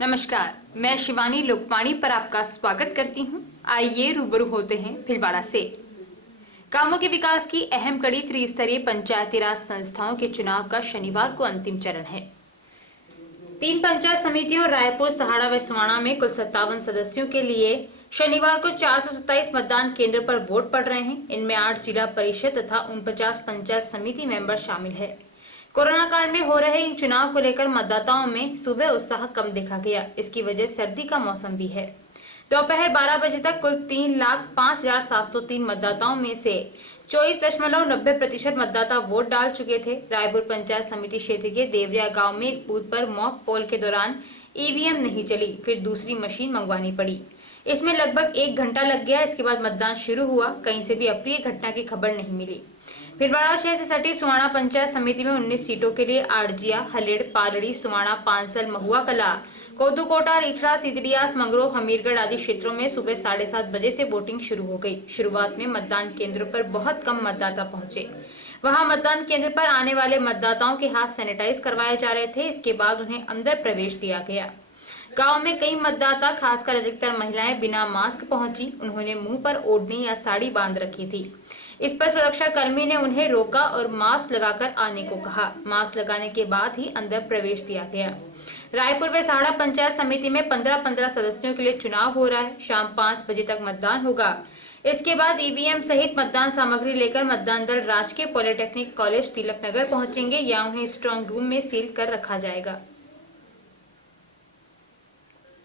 नमस्कार, मैं शिवानी लोकवाणी पर आपका स्वागत करती हूं। आइए रूबरू होते हैं भीलवाड़ा से। कामों के विकास की अहम कड़ी त्रिस्तरीय पंचायती राज संस्थाओं के चुनाव का शनिवार को अंतिम चरण है। 3 पंचायत समितियों रायपुर, सहाड़ा व सुवाणा में कुल 57 सदस्यों के लिए शनिवार को 427 मतदान केंद्र पर वोट पड़ रहे हैं। इनमें 8 जिला परिषद तथा 49 पंचायत समिति मेंबर शामिल है। कोरोना काल में हो रहे इन चुनाव को लेकर मतदाताओं में सुबह उत्साह कम देखा गया। इसकी वजह सर्दी का मौसम भी है। दोपहर 12 बजे तक कुल 3,05,703 मतदाताओं में से 24.90% मतदाता वोट डाल चुके थे। रायपुर पंचायत समिति क्षेत्र के देवरिया गांव में एक बूथ पर मॉक पोल के दौरान ईवीएम नहीं चली, फिर दूसरी मशीन मंगवानी पड़ी। इसमें लगभग 1 घंटा लग गया। इसके बाद मतदान शुरू हुआ। कहीं से भी अप्रिय घटना की खबर नहीं मिली। भीलवाड़ा शहर से सटी सुवाणा पंचायत समिति में 19 सीटों के लिए आड़जिया, हलेड़, पालड़ी, सुवाणा, पांसल, महुआ कला, कोदूकोटा, रिछड़ा, सिदड़ियास, मंगरो, हमीरगढ़ आदि क्षेत्रों में सुबह 7:30 बजे से वोटिंग शुरू हो गई। शुरुआत में मतदान केंद्रों पर बहुत कम मतदाता पहुंचे। वहां मतदान केंद्र पर आने वाले मतदाताओं के हाथ सैनिटाइज करवाए जा रहे थे। इसके बाद उन्हें अंदर प्रवेश दिया गया। गांव में कई मतदाता, खासकर अधिकतर महिलाएं, बिना मास्क पहुंची। उन्होंने मुंह पर ओढ़नी या साड़ी बांध रखी थी। इस पर सुरक्षा कर्मी ने उन्हें रोका और मास्क लगाकर आने को कहा। मास्क लगाने के बाद ही अंदर प्रवेश दिया गया। रायपुर व सहाड़ा पंचायत समिति में 15-15 सदस्यों के लिए चुनाव हो रहा है। शाम 5 बजे तक मतदान होगा। इसके बाद ईवीएम सहित मतदान सामग्री लेकर मतदान दल राजकीय पॉलिटेक्निक कॉलेज तिलक नगर पहुंचेंगे या उन्हें स्ट्रांग रूम में सील कर रखा जाएगा।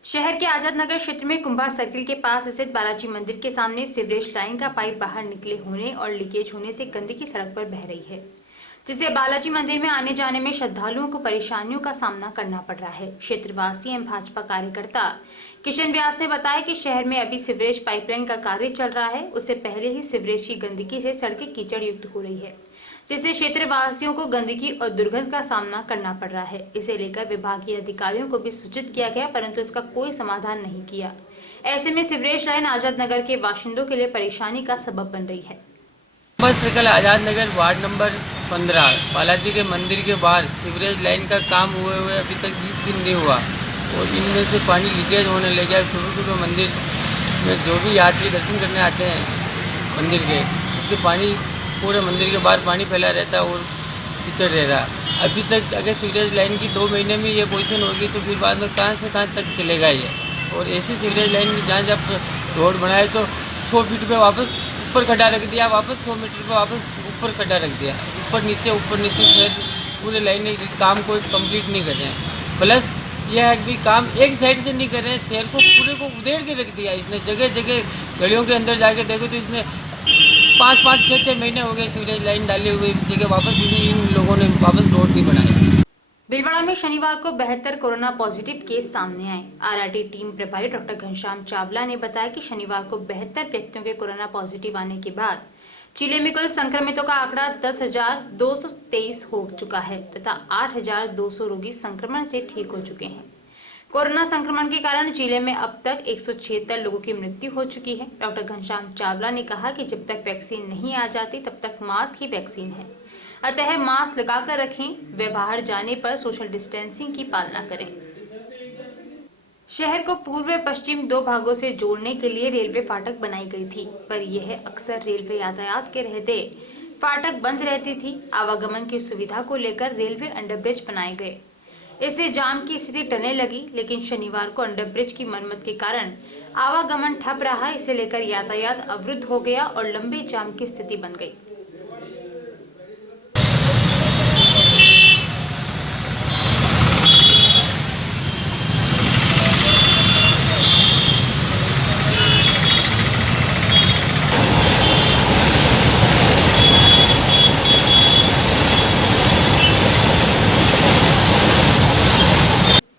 शहर के आजाद नगर क्षेत्र में कुंभा सर्किल के पास स्थित बालाजी मंदिर के सामने सीवरेज लाइन का पाइप बाहर निकले होने और लीकेज होने से गंदगी सड़क पर बह रही है, जिससे बालाजी मंदिर में आने जाने में श्रद्धालुओं को परेशानियों का सामना करना पड़ रहा है। क्षेत्रवासी एवं भाजपा कार्यकर्ता किशन व्यास ने बताया कि शहर में अभी सीवरेज पाइपलाइन का कार्य चल रहा है। उससे पहले ही सीवरेज की गंदगी से सड़कें कीचड़ युक्त हो रही है, जिससे क्षेत्रवासियों को गंदगी और दुर्गंध का सामना करना पड़ रहा है। इसे लेकर विभागीय अधिकारियों को भी सूचित किया गया, परंतु इसका कोई समाधान नहीं किया। ऐसे में सीवरेज लाइन आजाद नगर के बाशिंदों के लिए परेशानी का सबब बन रही है। Circle Azad Nagar ward number 15 Balaji के मंदिर के बाहर सीवरेज लाइन का काम हुए अभी तक 20 दिन नहीं हुआ और इनमें से पानी लीकेज होने लगा। सुबह मंदिर में जो भी यात्री दर्शन करने आते हैं मंदिर के, उसके पानी पूरे मंदिर के बाहर पानी फैला रहता है और कीचड़ रह रहा है। अभी तक अगर सीवरेज लाइन की 2 महीने में ये पोजीशन होगी तो फिर बाद में कहाँ से कहाँ तक चलेगा ये। और ऐसी सीवरेज लाइन की जहाँ जब रोड बनाए तो 100 फीट पे वापस ऊपर खड्डा रख दिया, वापस 100 मीटर पे वापस ऊपर खड्डा रख दिया, ऊपर नीचे शहर पूरे लाइन काम को कंप्लीट नहीं कर रहे हैं। प्लस यह है कि काम एक साइड से नहीं कर रहे हैं, शहर को पूरे को उधेड़ के रख दिया इसने। जगह जगह गलियों के अंदर जाके देखो तो इसने 5-5, 6-6 महीने हो गए सीवरेज लाइन डाली हुई जगह वापस इन लोगों ने वापस रोड नहीं बनाई। भीलवाड़ा में शनिवार को 72 कोरोना पॉजिटिव केस सामने आए। आरआरटी टीम प्रभारी डॉक्टर घनश्याम चावला ने बताया कि शनिवार को 72 व्यक्तियों के कोरोना पॉजिटिव आने के बाद जिले में कुल संक्रमितों का आंकड़ा 10,223 हो चुका है तथा 8,200 रोगी संक्रमण से ठीक हो चुके हैं। कोरोना संक्रमण के कारण जिले में अब तक 176 लोगों की मृत्यु हो चुकी है। डॉक्टर घनश्याम चावला ने कहा कि जब तक वैक्सीन नहीं आ जाती तब तक मास्क ही वैक्सीन है, अतः मास्क लगाकर रखें व बाहर जाने पर सोशल डिस्टेंसिंग की पालना करें। शहर को पूर्व व पश्चिम 2 भागों से जोड़ने के लिए रेलवे फाटक बनाई गई थी, पर यह अक्सर रेलवे यातायात के रहते फाटक बंद रहती थी। आवागमन की सुविधा को लेकर रेलवे अंडरब्रिज बनाए गए, इससे जाम की स्थिति टलने लगी। लेकिन शनिवार को अंडरब्रिज की मरम्मत के कारण आवागमन ठप रहा। इसे लेकर यातायात अवरुद्ध हो गया और लंबे जाम की स्थिति बन गई।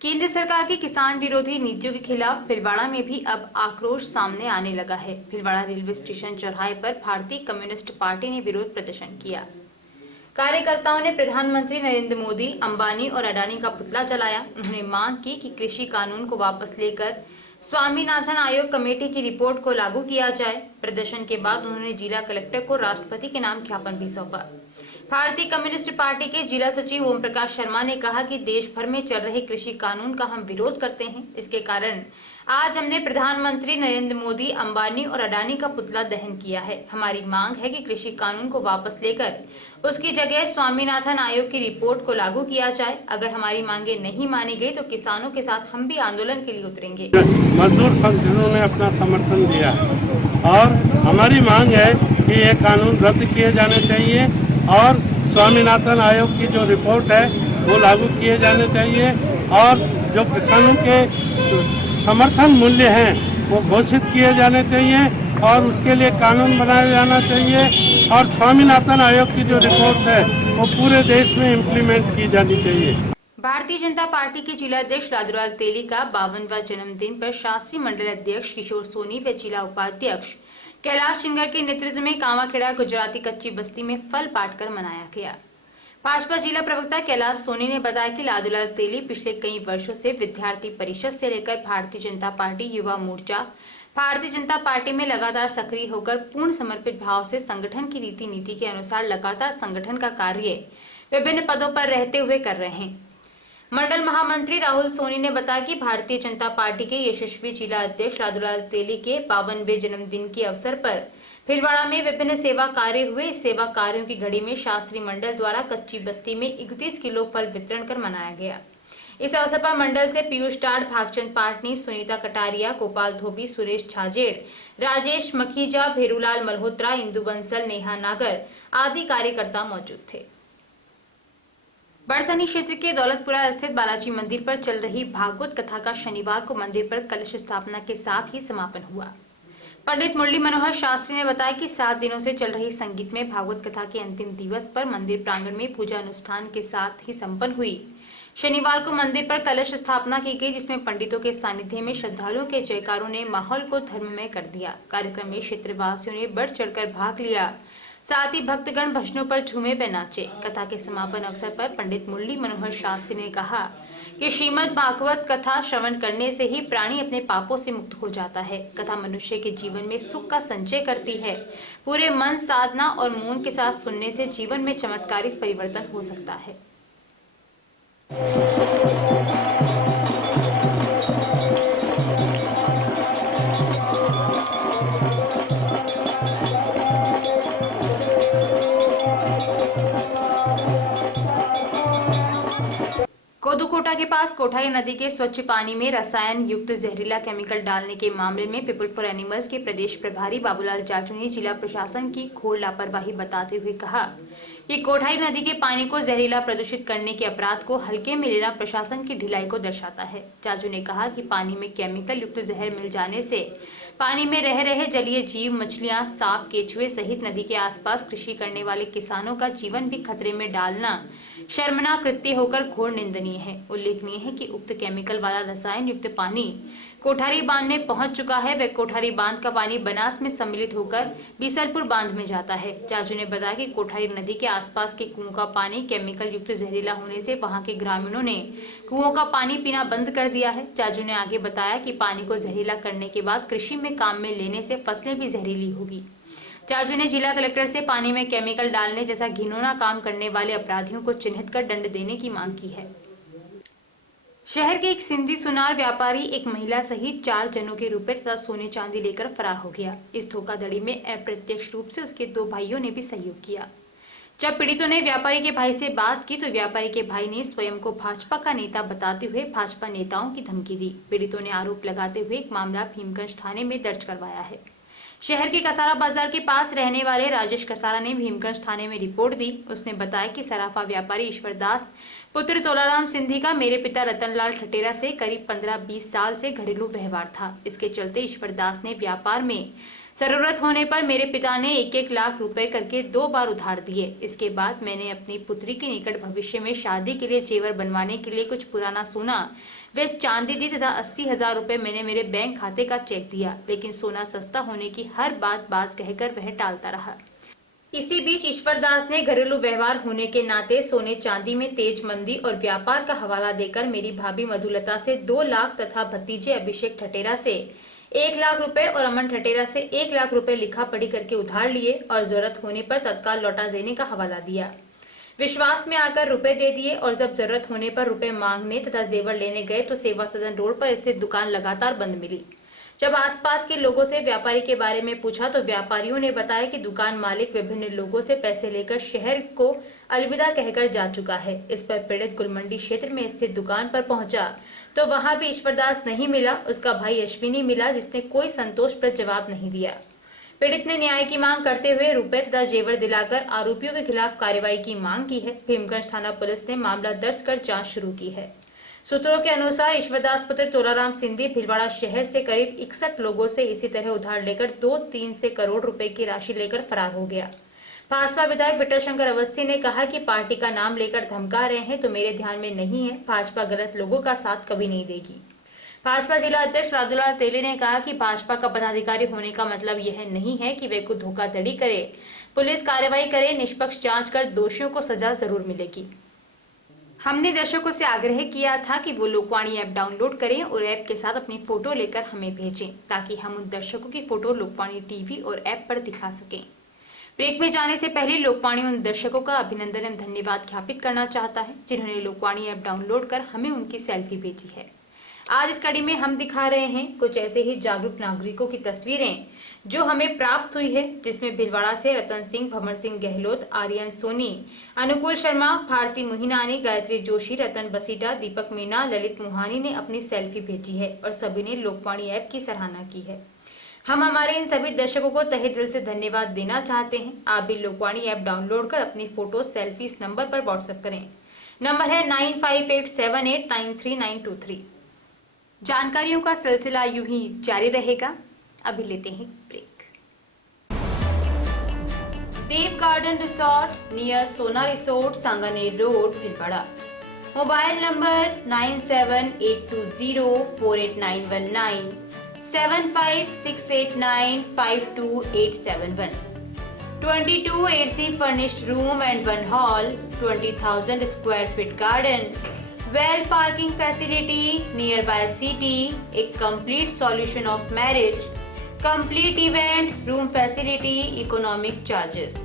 केंद्र सरकार की किसान विरोधी नीतियों के खिलाफ भीलवाड़ा में भी अब आक्रोश सामने आने लगा है। भीलवाड़ा रेलवे स्टेशन चौराहे पर भारतीय कम्युनिस्ट पार्टी ने विरोध प्रदर्शन किया। कार्यकर्ताओं ने प्रधानमंत्री नरेंद्र मोदी, अंबानी और अडानी का पुतला जलाया। उन्होंने मांग की कि कृषि कानून को वापस लेकर स्वामीनाथन आयोग कमेटी की रिपोर्ट को लागू किया जाए। प्रदर्शन के बाद उन्होंने जिला कलेक्टर को राष्ट्रपति के नाम ज्ञापन भी सौंपा। भारतीय कम्युनिस्ट पार्टी के जिला सचिव ओम प्रकाश शर्मा ने कहा कि देश भर में चल रहे कृषि कानून का हम विरोध करते हैं। इसके कारण आज हमने प्रधानमंत्री नरेंद्र मोदी, अंबानी और अडानी का पुतला दहन किया है। हमारी मांग है कि कृषि कानून को वापस लेकर उसकी जगह स्वामीनाथन आयोग की रिपोर्ट को लागू किया जाए। अगर हमारी मांगे नहीं मानी गई तो किसानों के साथ हम भी आंदोलन के लिए उतरेंगे। मजदूर संगठनों ने अपना समर्थन दिया है और हमारी मांग है कि ये कानून रद्द किए जाने चाहिए और स्वामीनाथन आयोग की जो रिपोर्ट है वो लागू किए जाने चाहिए और जो किसानों के समर्थन मूल्य हैं वो घोषित किए जाने चाहिए और उसके लिए कानून बनाया जाना चाहिए और स्वामीनाथन आयोग की जो रिपोर्ट है वो पूरे देश में इम्प्लीमेंट की जानी चाहिए। भारतीय जनता पार्टी के जिला अध्यक्ष लालूलाल तेली का 52वां जन्मदिन पर शास्त्री मंडल अध्यक्ष किशोर सोनी व जिला उपाध्यक्ष कैलाश सिंगर के नेतृत्व में कामाखेड़ा गुजराती कच्ची बस्ती में फल बांटकर मनाया गया। भाजपा जिला प्रवक्ता कैलाश सोनी ने बताया कि लालूलाल तेली पिछले कई वर्षों से विद्यार्थी परिषद से लेकर भारतीय जनता पार्टी, युवा मोर्चा, भारतीय जनता पार्टी में लगातार सक्रिय होकर पूर्ण समर्पित भाव से संगठन की रीति नीति के अनुसार लगातार संगठन का कार्य विभिन्न पदों पर रहते हुए कर रहे हैं। मंडल महामंत्री राहुल सोनी ने बताया कि भारतीय जनता पार्टी के यशस्वी जिला अध्यक्ष लालूलाल तेली के 52वें जन्मदिन के अवसर पर भीलवाड़ा में विभिन्न सेवा कार्य हुए। इस सेवा कार्यों की घड़ी में शास्त्री मंडल द्वारा कच्ची बस्ती में 31 किलो फल वितरण कर मनाया गया। इस अवसर पर मंडल से पीयूष टाड़, भागचंद पाटनी, सुनीता कटारिया, गोपाल धोबी, सुरेश छाजेड़, राजेश मखीजा, भेरूलाल मल्होत्रा, इंदु बंसल, नेहा नागर आदि कार्यकर्ता मौजूद थे। बड़सनी क्षेत्र के दौलतपुरा स्थित बालाजी मंदिर पर चल रही भागवत कथा का शनिवार को मंदिर पर कलश स्थापना के साथ ही समापन हुआ। पंडित मुरली मनोहर शास्त्री ने बताया कि 7 दिनों से चल रही संगीत में भागवत कथा के अंतिम दिवस पर मंदिर प्रांगण में पूजा अनुष्ठान के साथ ही संपन्न हुई। शनिवार को मंदिर पर कलश स्थापना की गई, जिसमें पंडितों के सानिध्य में श्रद्धालुओं के जयकारों ने माहौल को धर्ममय कर दिया। कार्यक्रम में क्षेत्रवासियों ने बढ़ चढ़कर भाग लिया, साथ ही भक्तगण भजनों पर झूमे व नाचे। कथा के समापन अवसर पर पंडित मुरली मनोहर शास्त्री ने कहा कि श्रीमद् भागवत कथा श्रवण करने से ही प्राणी अपने पापों से मुक्त हो जाता है। कथा मनुष्य के जीवन में सुख का संचय करती है। पूरे मन, साधना और मौन के साथ सुनने से जीवन में चमत्कारिक परिवर्तन हो सकता है। कोदुकोटा के पास कोठाई नदी के स्वच्छ पानी में रसायन युक्त जहरीला केमिकल डालने के मामले में पीपल फॉर एनिमल्स के प्रदेश प्रभारी बाबूलाल जाजू ने जिला प्रशासन की घोर लापरवाही बताते हुए कहा कि कोठाई नदी के पानी को जहरीला प्रदूषित करने के अपराध को हल्के में लेना प्रशासन की ढिलाई को दर्शाता है। जाजू ने कहा कि पानी में केमिकल युक्त जहर मिल जाने से पानी में रह रहे जलीय जीव, मछलियां, सांप, केचुए सहित नदी के आसपास कृषि करने वाले किसानों का जीवन भी खतरे में डालना शर्मनाक कृत्य होकर घोर निंदनीय है। उल्लेखनीय है कि उक्त केमिकल वाला रसायन युक्त पानी कोठारी बांध में पहुंच चुका है। वह कोठारी बांध का पानी बनास में सम्मिलित होकर बीसलपुर बांध में जाता है। जाजू ने बताया कि कोठारी नदी के आसपास के कुओं का पानी केमिकल युक्त जहरीला होने से वहां के ग्रामीणों ने कुओं का पानी पीना बंद कर दिया है। जाजू ने आगे बताया कि पानी को जहरीला करने के बाद कृषि में काम में लेने से फसलें भी जहरीली होगी। जाजू ने जिला कलेक्टर से पानी में केमिकल डालने जैसा घिनौना काम करने वाले अपराधियों को चिन्हित कर दंड देने की मांग की है। शहर के एक सिंधी सुनार व्यापारी एक महिला सहित 4 जनों के रुपए तथा सोने चांदी लेकर फरार हो गया। इस धोखाधड़ी में अप्रत्यक्ष रूप से उसके 2 भाइयों ने भी सहयोग किया। जब पीड़ितों ने व्यापारी के भाई से बात की तो व्यापारी के भाई ने स्वयं को भाजपा का नेता बताते हुए भाजपा नेताओं की धमकी दी। पीड़ितों ने आरोप लगाते हुए एक मामला भीमगंज थाने में दर्ज करवाया है। शहर के कसारा बाजार के पास रहने वाले राजेश कसारा ने भीमगंज थाने में रिपोर्ट दी। उसने बताया कि सराफा व्यापारी ईश्वर दास पुत्र तोलाराम सिंधी का मेरे पिता रतनलाल ठटेरा से करीब 15-20 साल से घरेलू व्यवहार था। इसके चलते ईश्वर दास ने व्यापार में जरूरत होने पर मेरे पिता ने 1-1 लाख रुपए करके 2 बार उधार दिए। इसके बाद मैंने अपनी पुत्री के निकट भविष्य में शादी के लिए जेवर बनवाने के लिए कुछ पुराना सोना वे चांदी दी तथा 80,000 रुपए मैंने मेरे बैंक खाते का चेक दिया, लेकिन सोना सस्ता होने की हर बात कहकर वह टालता रहा। इसी बीच ईश्वर दास ने घरेलू व्यवहार होने के नाते सोने चांदी में तेज मंदी और व्यापार का हवाला देकर मेरी भाभी मधुलता से 2 लाख तथा भतीजे अभिषेक ठटेरा से 1 लाख रुपए और अमन ठटेरा से 1 लाख रुपए लिखा पढ़ी करके उधार लिए और जरूरत होने पर तत्काल लौटा देने का हवाला दिया। विश्वास में आकर रुपए दे दिए और जब जरूरत होने पर रुपए मांगने तथा जेवर लेने गए तो सेवा सदन रोड पर स्थित दुकान लगातार बंद मिली। जब आसपास के लोगों से व्यापारी के बारे में पूछा तो व्यापारियों ने बताया कि दुकान मालिक विभिन्न लोगों से पैसे लेकर शहर को अलविदा कहकर जा चुका है। इस पर पीड़ित गुलमंडी क्षेत्र में स्थित दुकान पर पहुंचा तो वहां भी ईश्वरदास नहीं मिला। उसका भाई अश्विनी मिला जिसने कोई संतोषप्रद जवाब नहीं दिया। पीड़ित ने न्याय की मांग करते हुए रुपए तथा जेवर दिलाकर आरोपियों के खिलाफ कार्रवाई की मांग की है। भीमगंज थाना पुलिस ने मामला दर्ज कर जांच शुरू की है। सूत्रों के अनुसार ईश्वरदास पुत्र तोलाराम सिंधी भीलवाड़ा शहर से करीब 61 लोगों से इसी तरह उधार लेकर 2-3 से करोड़ रुपए की राशि लेकर फरार हो गया। भाजपा विधायक विठल शंकर अवस्थी ने कहा कि पार्टी का नाम लेकर धमका रहे हैं तो मेरे ध्यान में नहीं है। भाजपा गलत लोगों का साथ कभी नहीं देगी। भाजपा जिला अध्यक्ष राजूलाल तेली ने कहा कि भाजपा का पदाधिकारी होने का मतलब यह नहीं है कि वे को धोखाधड़ी करे। पुलिस कार्रवाई करे, निष्पक्ष जांच कर दोषियों को सजा जरूर मिलेगी। हमने दर्शकों से आग्रह किया था कि वो लोकवाणी ऐप डाउनलोड करें और ऐप के साथ अपनी फोटो लेकर हमें भेजें ताकि हम उन दर्शकों की फोटो लोकवाणी टीवी और ऐप पर दिखा सकें। ब्रेक में जाने से पहले लोकवाणी उन दर्शकों का अभिनंदन एवं धन्यवाद ज्ञापित करना चाहता है जिन्होंने लोकवाणी ऐप डाउनलोड कर हमें उनकी सेल्फी भेजी है। आज इस कड़ी में हम दिखा रहे हैं कुछ ऐसे ही जागरूक नागरिकों की तस्वीरें जो हमें प्राप्त हुई है, जिसमें भीलवाड़ा से रतन सिंह, भंवर सिंह गहलोत, आर्यन सोनी, अनुकूल शर्मा, भारती मुहिनानी, गायत्री जोशी, रतन बसीटा, दीपक मीना, ललित मुहानी ने अपनी सेल्फी भेजी है और सभी ने लोकवाणी ऐप की सराहना की है। हम हमारे इन सभी दर्शकों को तहे दिल से धन्यवाद देना चाहते हैं। आप भी लोकवाणी ऐप डाउनलोड कर अपनी फोटो सेल्फी इस नंबर पर व्हाट्सएप करें। नंबर है 9587893923। जानकारियों का सिलसिला यूं ही जारी रहेगा। अभी लेते हैं ब्रेक। देव गार्डन रिसोर्ट नियर सोना resort, Sanganer road, Bhilwara. Mobile number 9782048919, 7568952871। 22 AC furnished room and 1 hall, 20,000 square feet garden, well parking facility nearby city, a complete solution of marriage, complete event room facility, economic charges.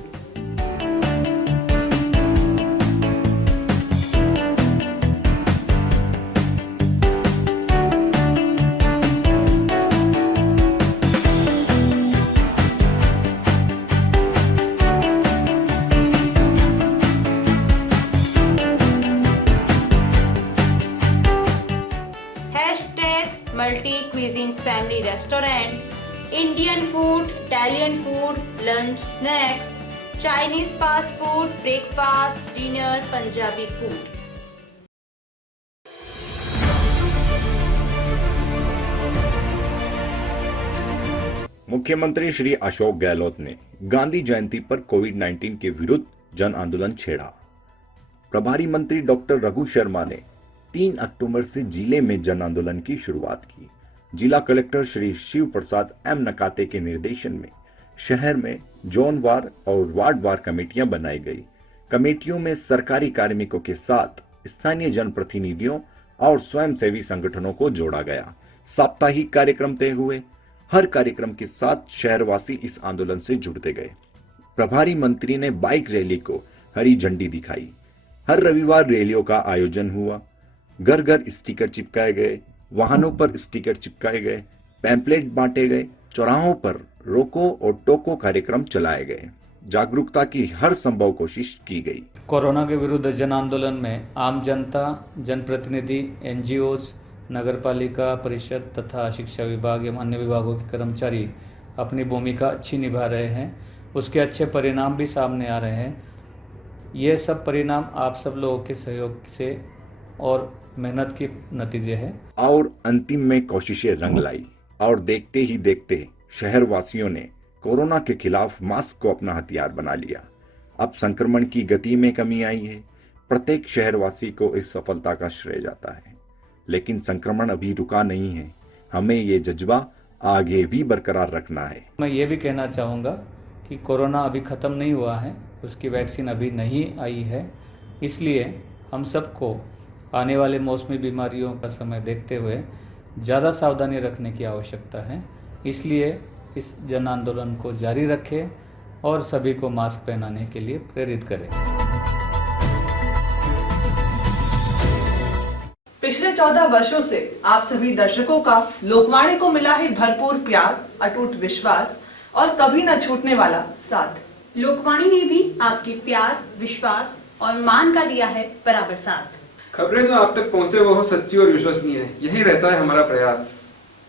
Multi-cuisine family restaurant, Indian food, Italian food, lunch, snacks, Chinese fast food, breakfast, dinner, Punjabi food. मुख्यमंत्री श्री अशोक गहलोत ने गांधी जयंती पर कोविड-19 के विरुद्ध जन आंदोलन छेड़ा। प्रभारी मंत्री डॉक्टर रघु शर्मा ने 3 अक्टूबर से जिले में जन आंदोलन की शुरुआत की। जिला कलेक्टर श्री शिव प्रसाद एम नकाते के निर्देशन में शहर में जोनवार और वार्डवार कमेटियां बनाई गई। कमेटियों में सरकारी कार्मिकों के साथ स्थानीय जनप्रतिनिधियों और स्वयंसेवी संगठनों को जोड़ा गया। साप्ताहिक कार्यक्रम तय हुए। हर कार्यक्रम के साथ शहरवासी इस आंदोलन से जुड़ते गए। प्रभारी मंत्री ने बाइक रैली को हरी झंडी दिखाई। हर रविवार रैलियों का आयोजन हुआ। घर घर स्टिकर चिपकाए गए, वाहनों पर स्टिकर चिपकाए गए, पैम्पलेट बांटे गए, चौराहों पर रोको और टोको कार्यक्रम चलाए गए। जागरूकता की हर संभव कोशिश की गई। कोरोना के विरुद्ध जन आंदोलन में आम जनता, जनप्रतिनिधि, एनजीओज, नगरपालिका परिषद तथा शिक्षा विभाग एवं अन्य विभागों के कर्मचारी अपनी भूमिका अच्छी निभा रहे हैं। उसके अच्छे परिणाम भी सामने आ रहे हैं। ये सब परिणाम आप सब लोगों के सहयोग से और मेहनत के नतीजे हैं। और अंतिम में कोशिशें रंग लाई और देखते ही देखते शहरवासियों ने कोरोना के खिलाफ मास्क को अपना हथियार बना लिया। अब संक्रमण की गति में कमी आई है। प्रत्येक शहरवासी को इस सफलता का श्रेय जाता है। लेकिन संक्रमण अभी रुका नहीं है। हमें ये जज्बा आगे भी बरकरार रखना है। मैं ये भी कहना चाहूँगा कि कोरोना अभी ख़त्म नहीं हुआ है, उसकी वैक्सीन अभी नहीं आई है। इसलिए हम सबको आने वाले मौसमी बीमारियों का समय देखते हुए ज़्यादा सावधानी रखने की आवश्यकता है। इसलिए इस जन आंदोलन को जारी रखें और सभी को मास्क पहनाने के लिए प्रेरित करें। पिछले 14 वर्षों से आप सभी दर्शकों का लोकवाणी को मिला है भरपूर प्यार, अटूट विश्वास और कभी न छूटने वाला साथ। लोकवाणी ने भी आपके प्यार, विश्वास और मान का दिया है बराबर साथ। खबरें जो आप तक पहुंचे वो हो सच्ची और विश्वसनीय है, यही रहता है हमारा प्रयास।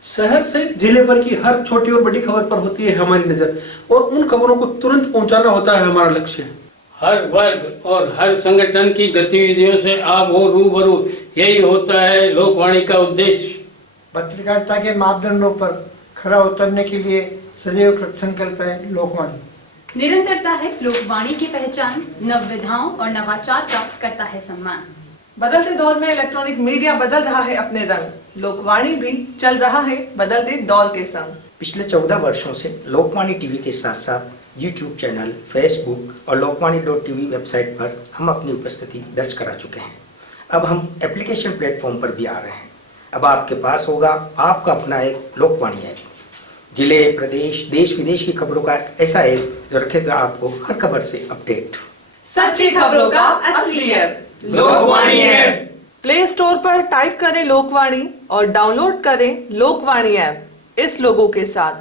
शहर से जिले भर की हर छोटी और बड़ी खबर पर होती है हमारी नजर और उन खबरों को तुरंत पहुंचाना होता है हमारा लक्ष्य। हर वर्ग और हर संगठन की गतिविधियों से आप हो रूबरू, यही होता है लोकवाणी का उद्देश्य। पत्रकारिता के मापदंडों पर खरा उतरने के लिए सदैव कृत संकल्प है लोकवाणी। निरंतरता है लोकवाणी की पहचान, नवविधाओं और नवाचार का करता है सम्मान। बदलते दौर में इलेक्ट्रॉनिक मीडिया बदल रहा है अपने रंग, लोकवाणी भी चल रहा है बदलते दौर के संग। पिछले 14 वर्षों से लोकवाणी टीवी के साथ साथ यूट्यूब चैनल, फेसबुक और लोकवाणी.tv वेबसाइट पर हम अपनी उपस्थिति दर्ज करा चुके हैं। अब हम एप्लीकेशन प्लेटफॉर्म पर भी आ रहे हैं। अब आपके पास होगा आपका अपना एक लोकवाणी ऐप, जिले, प्रदेश, देश विदेश की खबरों का एक ऐसा ऐप जो रखेगा आपको हर खबर से अपडेट। सच्ची खबरों का असली app Lokvani app. Play store पर टाइप करें लोकवाणी और डाउनलोड करें लोकवाणी ऐप इस लोगों के साथ।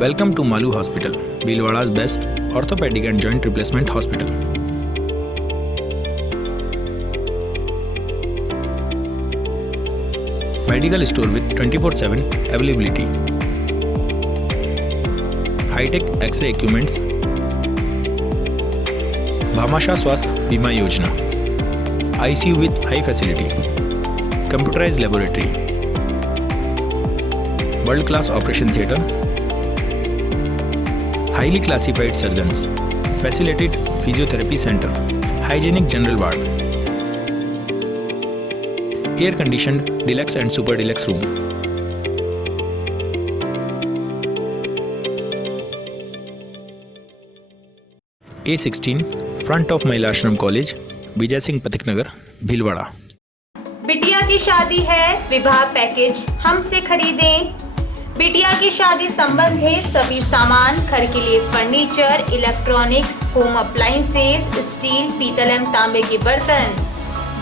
Welcome to Malu Hospital, Bhilwada's best orthopedic and joint replacement hospital. Medical store with 24/7 availability. High-tech X-ray equipments. Bhamasha Swasth Bima Yojana. ICU with high facility. Computerized laboratory. World-class operation theatre. Highly classified surgeons, facilitated physiotherapy center, hygienic general ward, air conditioned deluxe and super deluxe room. A16 front of Mahila Ashram College, Vijay Singh Pathik Nagar, Bhilwada. बिटिया की शादी है, विवाह package हमसे खरीदें। बिटिया की शादी संबंधी सभी सामान, घर के लिए furniture, electronics, home appliances, steel, पीतल एवं तांबे के बर्तन,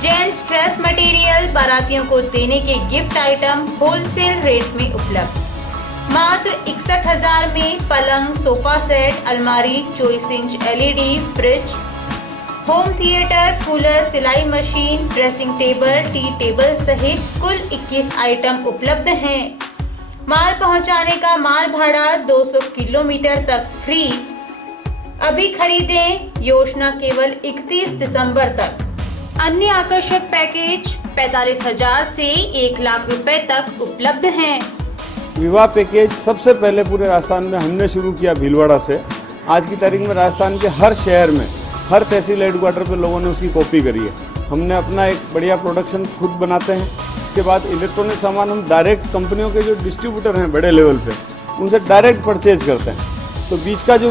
जेंट्स ड्रेस मटेरियल, बारातियों को देने के गिफ्ट आइटम होलसेल रेट में उपलब्ध। मात्र 61,000 में पलंग, सोफा सेट, अलमारी, 24 inch LED, fridge, home theatre, cooler, सिलाई machine, dressing table, tea table सहित कुल 21 आइटम उपलब्ध हैं। माल पहुंचाने का माल भाड़ा 200 किलोमीटर तक फ्री। अभी खरीदें, योजना केवल 31 दिसंबर तक। अन्य आकर्षक पैकेज 45,000 से 1 लाख रुपए तक उपलब्ध हैं। विवाह पैकेज सबसे पहले पूरे राजस्थान में हमने शुरू किया भीलवाड़ा से। आज की तारीख में राजस्थान के हर शहर में, हर तहसील हेडक्वार्टर पे लोगों ने उसकी कॉपी करी है। हमने अपना एक बढ़िया प्रोडक्शन खुद बनाते हैं। इसके बाद इलेक्ट्रॉनिक सामान हम डायरेक्ट कंपनियों के जो डिस्ट्रीब्यूटर हैं बड़े लेवल पे, उनसे डायरेक्ट परचेज करते हैं। तो बीच का जो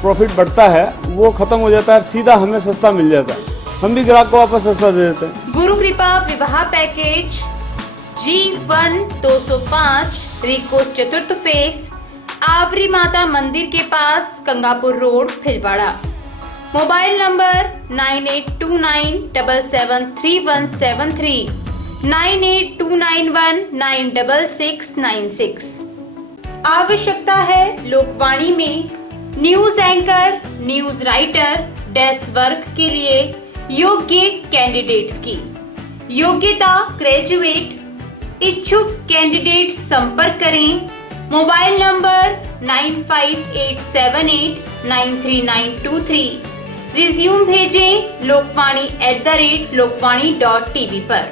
प्रॉफिट बढ़ता है वो खत्म हो जाता है, सीधा हमें सस्ता मिल जाता है। हम भी ग्राहक को वापस सस्ता दे देते हैं। गुरु कृपा विवाह पैकेज G1 205 रिको चतुर्थ फेस, आवरी माता मंदिर के पास, Gangapur road, Bhilwara. Mobile number 9829773173, 9829196696। आवश्यकता है लोकवाणी में news anchor, news writer, desk work के लिए योग्य कैंडिडेट्स की। योग्यता ग्रेजुएट। इच्छुक कैंडिडेट्स संपर्क करें। Mobile number 9587893923। रिज्यूम भेजें lokvani@lokvani.tv पर।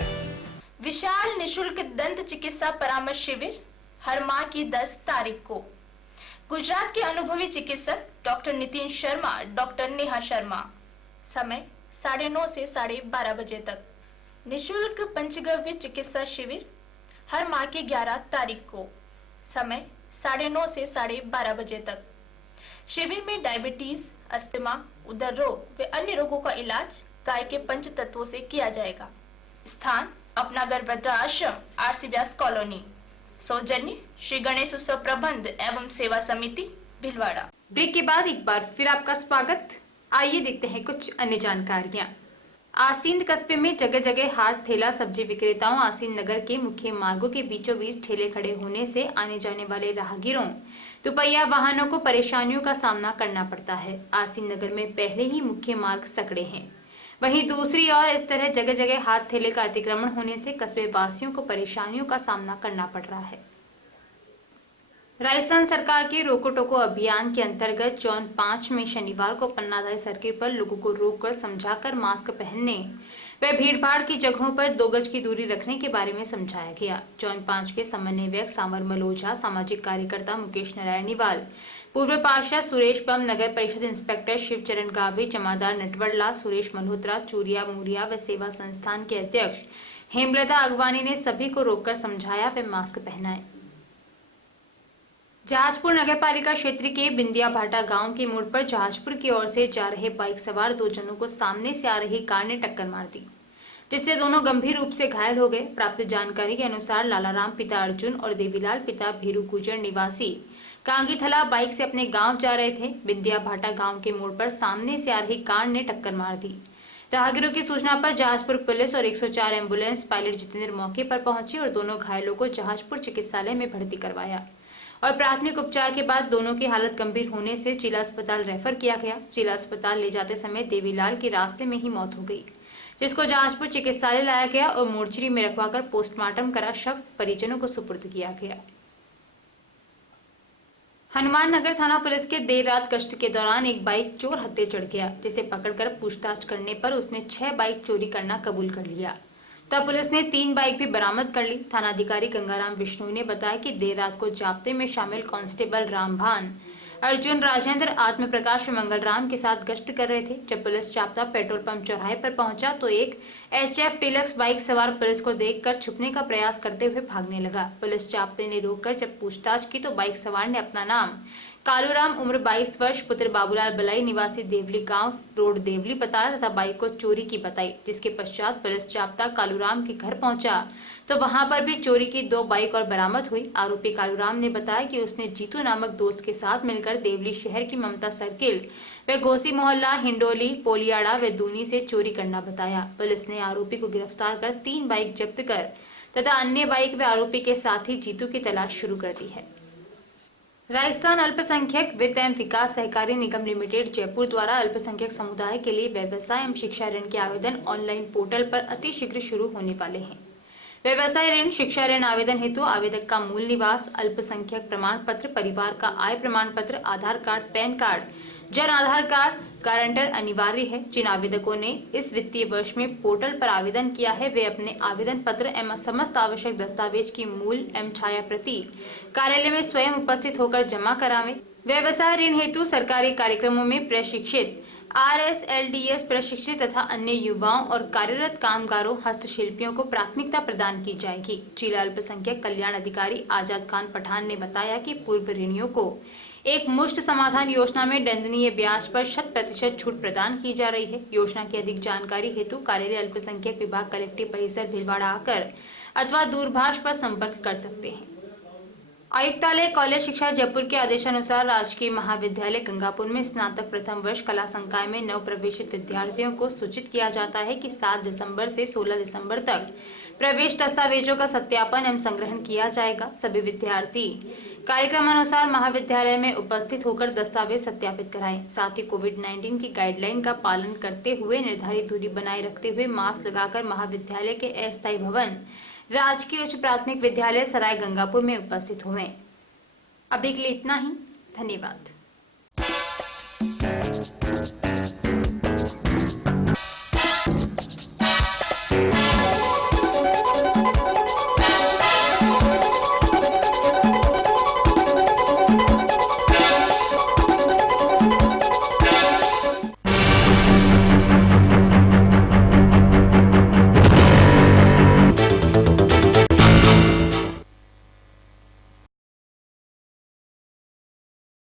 विशाल निशुल्क दंत चिकित्सा परामर्श शिविर हर माह की 10 तारीख को। गुजरात के अनुभवी चिकित्सक डॉक्टर नितिन शर्मा, डॉक्टर नेहा शर्मा। समय 9:30 से 12:30 बजे तक। निशुल्क पंचगव्य चिकित्सा शिविर हर माह की 11 तारीख को। समय 9:30 से 12:30 बजे तक। शिविर में डायबिटीज, अस्थमा, उदर रोग व अन्य रोगों का इलाज गाय के पंच तत्वों से किया जाएगा। स्थान अपनागर वृद्धाश्रम, RC व्यास कॉलोनी। सौजन्य श्री गणेश उत्सव प्रबंध एवं सेवा समिति, भिलवाड़ा। ब्रेक के बाद एक बार फिर आपका स्वागत। आइए देखते हैं कुछ अन्य जानकारियां। आसीन कस्बे में जगह जगह हाट ठेला सब्जी विक्रेताओं आसीन नगर के मुख्य मार्गों के बीचों बीच ठेले खड़े होने से आने जाने वाले राहगीरों दुपहिया वाहनों को परेशानियों का सामना करना पड़ता है। आसीन नगर में पहले ही मुख्य मार्ग सकड़े हैं, वहीं दूसरी ओर इस तरह जगह जगह हाथ ठेले का अतिक्रमण होने से कस्बे वासियों को परेशानियों का सामना करना पड़ रहा है। राजस्थान सरकार के रोको टोको अभियान के अंतर्गत जोन 5 में शनिवार को पन्नाधाय सर्किल पर लोगों को रोककर समझाकर मास्क पहनने व भीड़भाड़ की जगहों पर 2 गज की दूरी रखने के बारे में समझाया गया। जोन 5 के समन्वयक सांवर मलोझा, सामाजिक कार्यकर्ता मुकेश नारायण निवाल, पूर्व पार्षद सुरेश बम, नगर परिषद इंस्पेक्टर शिवचरण गावी, जमादार नटवरला, सुरेश मल्होत्रा, चूरिया मूरिया व सेवा संस्थान के अध्यक्ष हेमलता अगवानी ने सभी को रोककर समझाया व मास्क पहनाए। जहाजपुर नगर पालिका क्षेत्र के बिंदिया भाटा गांव के मोड़ पर जहाजपुर की ओर से जा रहे बाइक सवार 2 जनों को सामने से आ रही कार ने टक्कर मार दी, जिससे दोनों गंभीर रूप से घायल हो गए। प्राप्त जानकारी के अनुसार लालाराम पिता अर्जुन और देवीलाल पिता भीरू गुजर निवासी कांगीथला बाइक से अपने गांव जा रहे थे। बिंदिया भाटा गांव के मोड़ पर सामने से आ रही कार ने टक्कर मार दी। राहगीरों की सूचना पर जहाजपुर पुलिस और 104 एम्बुलेंस पायलट जितेंद्र मौके पर पहुंचे और दोनों घायलों को जहाजपुर चिकित्सालय में भर्ती करवाया और प्राथमिक उपचार के बाद दोनों की हालत गंभीर होने से जिला अस्पताल रेफर किया गया। जिला अस्पताल ले जाते समय देवीलाल की रास्ते में ही मौत हो गई, जिसको जहाजपुर चिकित्सालय लाया गया और मोर्चरी में रखवाकर पोस्टमार्टम करा शव परिजनों को सुपुर्द किया गया। हनुमान नगर थाना पुलिस के देर रात गश्त के दौरान एक बाइक चोर हत्थे चढ़ गया, जिसे पकड़कर पूछताछ करने पर उसने 6 बाइक चोरी करना कबूल कर लिया। तब पुलिस ने 3 बाइक भी बरामद कर ली। थानाधिकारी गंगाराम विश्नोई ने बताया कि देर रात को जाप्ते में शामिल कांस्टेबल रामभान, अर्जुन, राजेंद्र, आत्म प्रकाश और मंगलराम के साथ गश्त कर रहे थे। जब पुलिस जाप्ता पेट्रोल पंप चौराहे पर पहुंचा तो एक HF डीलक्स बाइक सवार पुलिस को देखकर छुपने का प्रयास करते हुए भागने लगा। पुलिस जाप्ते ने रोककर जब पूछताछ की तो बाइक सवार ने अपना नाम कालूराम, उम्र 22 वर्ष, पुत्र बाबूलाल बलाई, निवासी देवली गांव रोड देवली बताया तथा बाइक को चोरी की बताई। जिसके पश्चात पुलिस जाप्ता कालूराम के घर पहुंचा तो वहां पर भी चोरी की 2 बाइक और बरामद हुई। आरोपी कालूराम ने बताया कि उसने जीतू नामक दोस्त के साथ मिलकर देवली शहर की ममता सर्किल व घोसी मोहल्ला, हिंडोली, पोलियाड़ा व दूनी से चोरी करना बताया। पुलिस ने आरोपी को गिरफ्तार कर 3 बाइक जब्त कर तथा अन्य बाइक व आरोपी के साथ ही जीतू की तलाश शुरू कर दी है। राजस्थान अल्पसंख्यक वित्त एवं विकास सहकारी निगम लिमिटेड जयपुर द्वारा अल्पसंख्यक समुदाय के लिए व्यवसाय एवं शिक्षा ऋण के आवेदन ऑनलाइन पोर्टल पर अतिशीघ्र शुरू होने वाले हैं। व्यवसाय ऋण, शिक्षा ऋण आवेदन हेतु आवेदक का मूल निवास, अल्पसंख्यक प्रमाण पत्र, परिवार का आय प्रमाण पत्र, आधार card, pan card, Jan Aadhaar card, guarantor अनिवार्य है। जिन आवेदकों ने इस वित्तीय वर्ष में पोर्टल पर आवेदन किया है वे अपने आवेदन पत्र एवं समस्त आवश्यक दस्तावेज की मूल एवं छाया प्रति कार्यालय में स्वयं उपस्थित होकर जमा करावें। व्यवसाय ऋण हेतु सरकारी कार्यक्रमों में प्रशिक्षित RSLDS प्रशिक्षित तथा अन्य युवाओं और कार्यरत कामगारों, हस्तशिल्पियों को प्राथमिकता प्रदान की जाएगी। जिला अल्पसंख्यक कल्याण अधिकारी आजाद खान पठान ने बताया कि पूर्व ऋणियों को एक मुश्त समाधान योजना में दंडनीय ब्याज पर 100% छूट प्रदान की जा रही है। योजना की अधिक जानकारी हेतु कार्यालय अल्पसंख्यक विभाग कलेक्टिव परिसर भिलवाड़ा आकर अथवा दूरभाष पर संपर्क कर सकते हैं। आयुक्तालय कॉलेज शिक्षा जयपुर के आदेशानुसार राजकीय महाविद्यालय गंगापुर में स्नातक प्रथम वर्ष कला संकाय में नव प्रवेशित विद्यार्थियों को सूचित किया जाता है कि 7 दिसंबर से 16 दिसंबर तक प्रवेश दस्तावेजों का सत्यापन एवं संग्रहण किया जाएगा। सभी विद्यार्थी कार्यक्रमानुसार महाविद्यालय में उपस्थित होकर दस्तावेज सत्यापित कराएं। साथ ही कोविड-19 की गाइडलाइन का पालन करते हुए निर्धारित दूरी बनाए रखते हुए मास्क लगाकर महाविद्यालय के अस्थायी भवन राजकीय उच्च प्राथमिक विद्यालय सराय गंगापुर में उपस्थित हुए। अभी के लिए इतना ही। धन्यवाद।